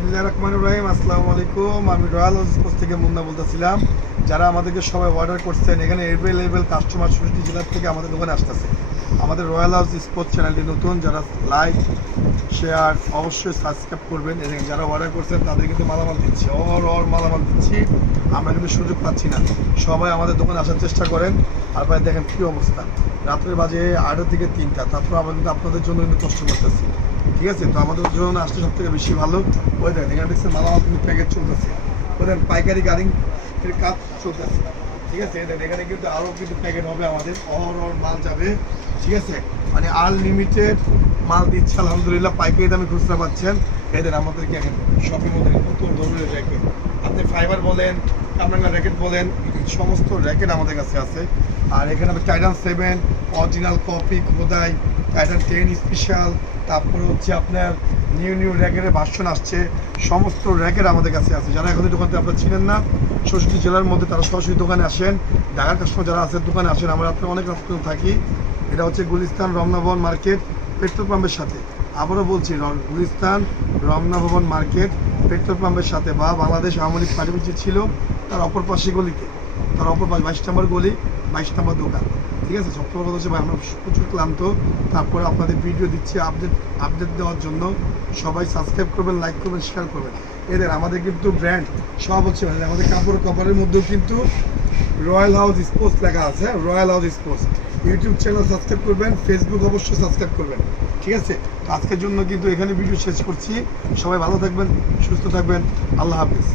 বিসমিল্লাহির রহমানির রহিম। আসসালামু আলাইকুম। আমি রয়্যাল হাউস স্পোর্টস থেকে মুন্না বলতেছিলাম। যারা আমাদেরকে সবাই অর্ডার করছেন, এখানে অ্যাভেলেবেল কাস্টমার ৬৬ জেলার থেকে আমাদের দোকানে আসতেছে। আমাদের রয়্যাল হাউস স্পোর্টস চ্যানেলটি নতুন, যারা লাইক শেয়ার অবশ্যই সাবস্ক্রাইব করবেন। যারা অর্ডার করছেন তাদের কিন্তু মালামাল দিচ্ছি, মালামাল দিচ্ছি। আমরা কিন্তু সুযোগ পাচ্ছি না। সবাই আমাদের দোকানে আসার চেষ্টা করেন। আর ভাই দেখেন কী অবস্থা, রাত্রের বাজে ৮টা থেকে ৩টা, তারপর আমরা কিন্তু আপনাদের জন্য কিন্তু কষ্ট করতেছি। ঠিক আছে, তো আমাদের জন্য আসতে সব থেকে বেশি ভালো। ওই দেখেন এখানে দেখছেন মালামাল কিন্তু প্যাকেট চলতেছে, ওদের পাইকারি গাড়ি কাজ চলতেছে। ঠিক আছে, এখানে কিন্তু আরও কিন্তু প্যাকেট হবে, আমাদের মাল যাবে। ঠিক আছে, মানে আনলিমিটেড মাল দিচ্ছে আলহামদুলিল্লাহ। পাইকারি দামে খুচরা পাচ্ছেন। এদের আমাদেরকে এখন শপের মধ্যে নতুন ধরনের র্যাকেট, আপনি ফাইবার বলেন, কামরাঙ্গা র্যাকেট বলেন, সমস্ত র্যাকেট আমাদের কাছে আছে। আর এখানে টাইটান 7 অরিজিনাল কপি খোদাই, টাইটান 10 স্পেশাল, তারপরে হচ্ছে আপনার নিউ র্যাকেটের ভার্সন আসছে। সমস্ত র্যাকেট আমাদের কাছে আছে। যারা এখন দোকানতে আপনারা চিনেন না ৬৬ জেলার মধ্যে, তারা সরাসরি দোকানে আসেন। ঢাকার কাস্টমার যারা আছে দোকানে আসেন। আমরা রাত্রে অনেক রাত্রে থাকি। এটা হচ্ছে গুলিস্তান রমনা ভবন মার্কেট, পেট্রোল পাম্পের সাথে। আবারও বলছি, গুলিস্তান রমনা ভবন মার্কেট, পেট্রোল পাম্পের সাথে, বা বাংলাদেশ আওয়ামী লীগ পার্টি অফিস ছিল তার অপর পাশে গলিতে, তার অপর পাশে ২২ নম্বর গলি, ২২ নম্বর দোকান। ঠিক আছে, সবথেকে কথা হচ্ছে ভাই আমরা প্রচুর ক্লান্ত, তারপরে আপনাদের ভিডিও দিচ্ছি আপডেট দেওয়ার জন্য। সবাই সাবস্ক্রাইব করবেন, লাইক করবেন, শেয়ার করবেন। এদের আমাদের কিন্তু ব্র্যান্ড সব হচ্ছে, আমাদের কাপড়ের মধ্যেও কিন্তু রয়্যাল হাউস স্পোর্টস লেখা আছে। Royal house sports YouTube channel subscribe করবেন, ফেসবুক অবশ্যই সাবস্ক্রাইব করবেন। ঠিক আছে, তো আজকের জন্য কিন্তু এখানে ভিডিও শেষ করছি। সবাই ভালো থাকবেন, সুস্থ থাকবেন। আল্লাহ হাফিজ।